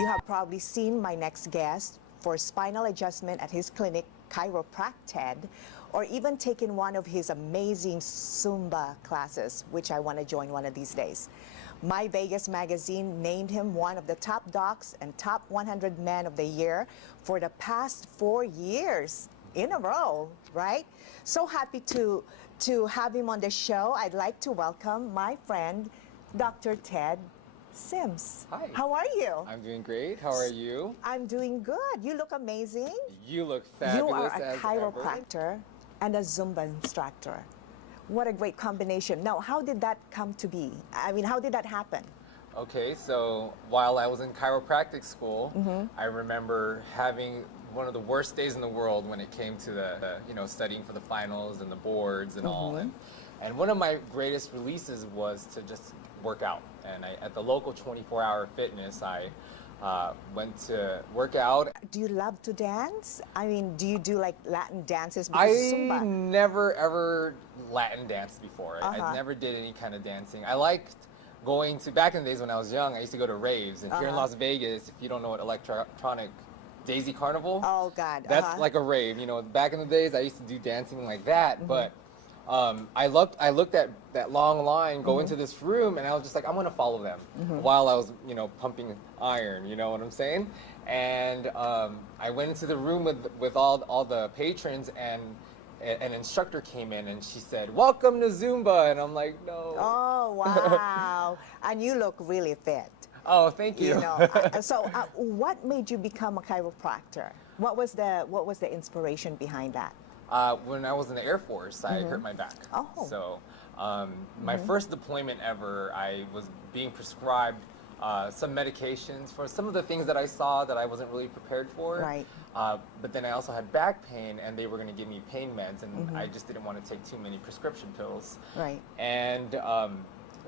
You have probably seen my next guest for spinal adjustment at his clinic, Chiropractor, or even taken one of his amazing Zumba classes, which I want to join one of these days. My Vegas magazine named him one of the top docs and top 100 men of the year for the past 4 years in a row, right? So happy to have him on the show. I'd like to welcome my friend, Dr. Ted Sims. Hi. How are you? I'm doing great. How are you? I'm doing good. You look amazing. You look fabulous. You are a as chiropractor and a Zumba instructor. What a great combination. Now, how did that come to be? I mean, how did that happen? Okay, so while I was in chiropractic school, I remember having one of the worst days in the world when it came to the studying for the finals and the boards and all. And one of my greatest releases was to just work out. And at the local 24-hour fitness, I went to work out. Do you love to dance? I mean, do you do like Latin dances? I Zumba. never ever Latin danced before. I never did any kind of dancing. I liked going to, back in the days when I was young, I used to go to raves. And here in Las Vegas, if you don't know what electronic Daisy Carnival, oh God, that's like a rave. You know, back in the days, I used to do dancing like that. But I looked at that long line, go into this room, and I was just like, I'm gonna follow them while I was, pumping iron. You know what I'm saying? And I went into the room with all the patrons, and an instructor came in, and she said, "Welcome to Zumba," and I'm like, "No." Oh wow! And you look really fit. Oh, thank you. So what made you become a chiropractor? What was the inspiration behind that? When I was in the Air Force, I hurt my back. Oh. So my first deployment ever, I was being prescribed some medications for some of the things that I saw that I wasn't really prepared for. Right. But then I also had back pain, and they were going to give me pain meds, and I just didn't want to take too many prescription pills. Right. And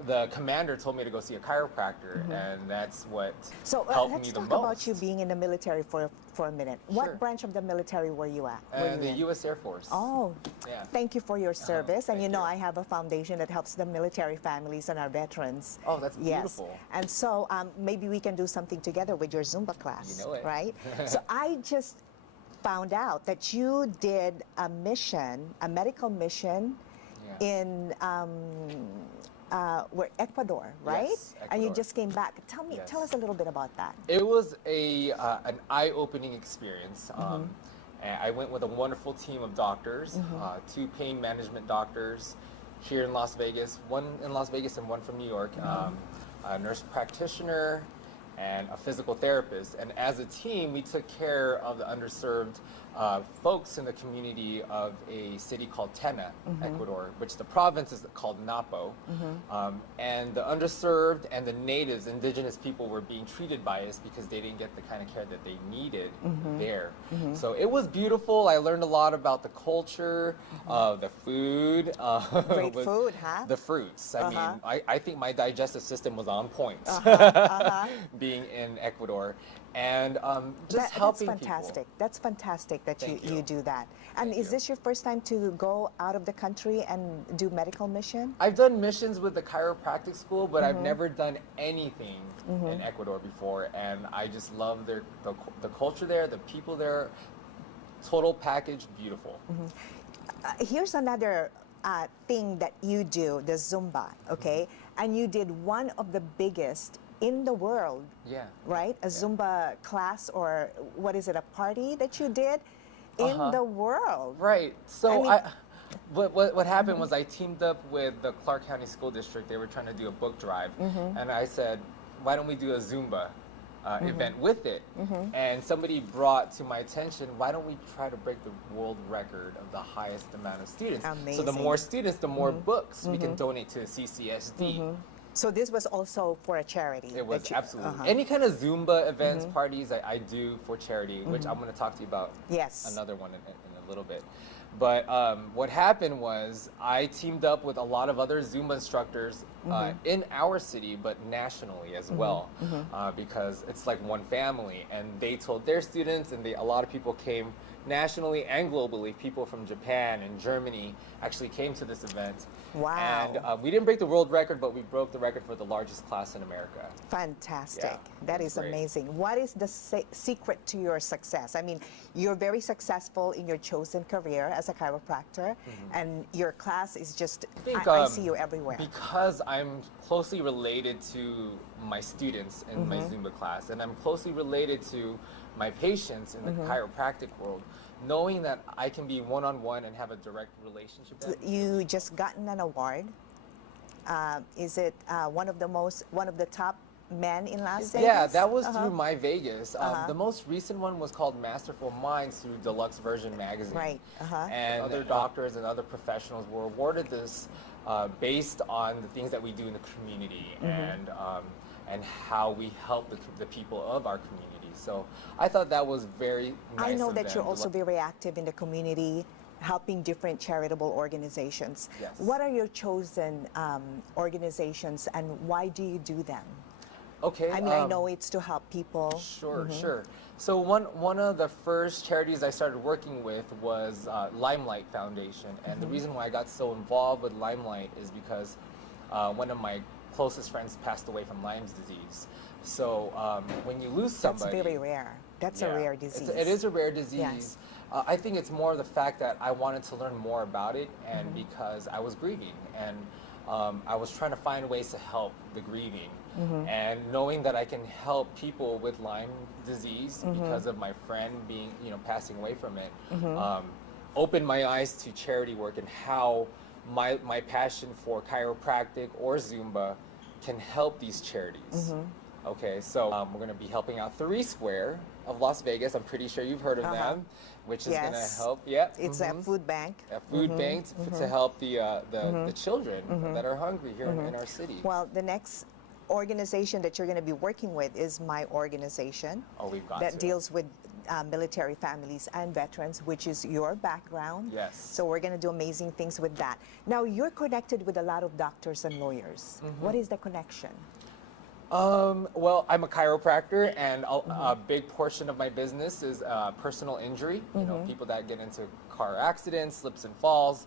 the commander told me to go see a chiropractor, and that's what helped me the most. Let's talk about you being in the military for a minute. What branch of the military were you at? The U.S. Air Force. Oh, yeah. Thank you for your service. And thank you. I have a foundation that helps the military families and our veterans. Oh, that's beautiful. Yes. And so maybe we can do something together with your Zumba class. You know it. Right? So I just found out that you did a medical mission in Ecuador, right? Yes, Ecuador. And you just came back. Tell us a little bit about that. It was an eye-opening experience. And I went with a wonderful team of doctors, 2 pain management doctors here in Las Vegas, one in Las Vegas and one from New York, a nurse practitioner and a physical therapist. And as a team, we took care of the underserved folks in the community of a city called Tena, Ecuador, which the province is called Napo. And the underserved and the natives, indigenous people, were being treated by us because they didn't get the kind of care that they needed there. So it was beautiful. I learned a lot about the culture, the food. Great food, huh? The fruits. I mean, I think my digestive system was on point being in Ecuador. And just helping that's fantastic. people. That's fantastic that you do that. And Thank is you. this your first time to go out of the country and do medical mission? I've done missions with the chiropractic school, but I've never done anything in Ecuador before. And I just love the culture there, the people there. Total package, beautiful. Here's another thing that you do, the Zumba, okay? And you did one of the biggest in the world, right? A Zumba class, or what is it, a party that you did in the world. Right. So what happened was I teamed up with the Clark County School District. They were trying to do a book drive. And I said, why don't we do a Zumba event with it? And somebody brought to my attention, why don't we try to break the world record of the highest amount of students? Amazing. So the more students, the more books we can donate to CCSD. So this was also for a charity? It was, absolutely. Any kind of Zumba events, parties, I do for charity, which I'm going to talk to you about another one in a little bit. But what happened was I teamed up with a lot of other Zumba instructors in our city, but nationally as well, because it's like one family. And they told their students, and a lot of people came nationally and globally. People from Japan and Germany actually came to this event. Wow. And we didn't break the world record, but we broke the record for the largest class in America. Fantastic. Yeah, that is great. amazing. What is the secret to your success? I mean, you're very successful in your chosen career as a chiropractor, and your class is just, I see you everywhere. Because I'm closely related to my students in my Zumba class, and I'm closely related to my patients in the chiropractic world, knowing that I can be one-on-one and have a direct relationship with them. You just gotten an award. Is it one of the top men in Las Vegas? Yeah, that was through My Vegas. The most recent one was called Masterful Minds through Deluxe Version magazine. Right. And other doctors and other professionals were awarded this based on the things that we do in the community and how we help the people of our community. So I thought that was very nice. I know of that them you're to also look- very active in the community, helping different charitable organizations. Yes. What are your chosen organizations, and why do you do them? Okay. I mean, I know it's to help people. Sure, sure. So one of the first charities I started working with was Limelight Foundation, and the reason why I got so involved with Limelight is because one of my closest friends passed away from Lyme's disease. So when you lose somebody, That's very rare. That's a yeah, rare disease. it is a rare disease. Yes. I think it's more the fact that I wanted to learn more about it, and because I was grieving, and I was trying to find ways to help the grieving, and knowing that I can help people with Lyme disease because of my friend being, passing away from it, opened my eyes to charity work and how my passion for chiropractic or Zumba can help these charities. Okay, so we're going to be helping out 3 Square of Las Vegas. I'm pretty sure you've heard of them, which is going to help. Yeah, It's a food bank. a food bank to help the children that are hungry here in our city. Well, the next organization that you're going to be working with is my organization. Oh, we've got that to. deals with military families and veterans, which is your background. Yes. So we're going to do amazing things with that. Now, you're connected with a lot of doctors and lawyers. What is the connection? Well, I'm a chiropractor, and a big portion of my business is personal injury. You know, people that get into car accidents, slips and falls.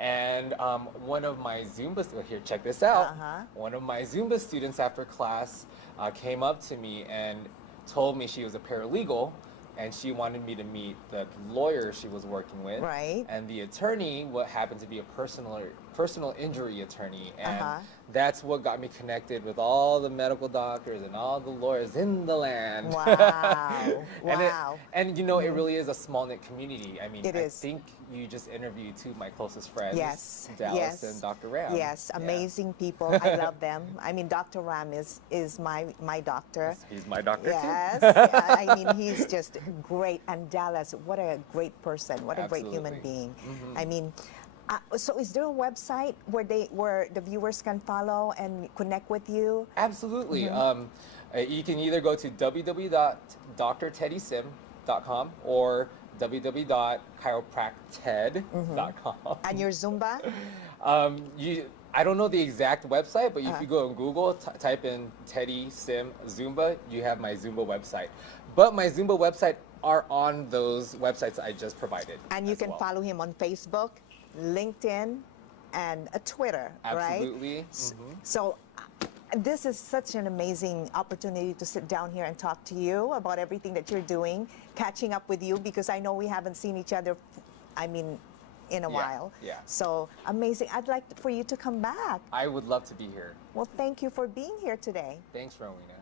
And one of my Zumba, here, check this out. One of my Zumba students after class came up to me and told me she was a paralegal, and she wanted me to meet the lawyer she was working with. Right. And the attorney, what happened to be a personal injury attorney. And that's what got me connected with all the medical doctors and all the lawyers in the land. Wow. Wow. And you know, it really is a small-knit community. I mean, It I is. think you just interviewed 2 of my closest friends, Yes. Dallas Yes. and Dr. Ram. Yes, Yeah. amazing people. I love them. I mean, Dr. Ram is my doctor. He's my doctor Yes, too. yeah, I mean, he's just great. And Dallas, what a great person, what a great human Absolutely. being. I mean, so is there a website where the viewers can follow and connect with you? Absolutely. You can either go to www.drteddysim.com or www.chiropracted.com. And your Zumba? I don't know the exact website, but if you go on Google, type in Teddy Sim Zumba, you have my Zumba website. But my Zumba website are on those websites I just provided. And you as can well. follow him on Facebook, LinkedIn, and Twitter, right? Absolutely. So this is such an amazing opportunity to sit down here and talk to you about everything that you're doing, catching up with you, because I know we haven't seen each other, in a while. Yeah. So amazing. I'd like for you to come back. I would love to be here. Well, thank you for being here today. Thanks, Rowena.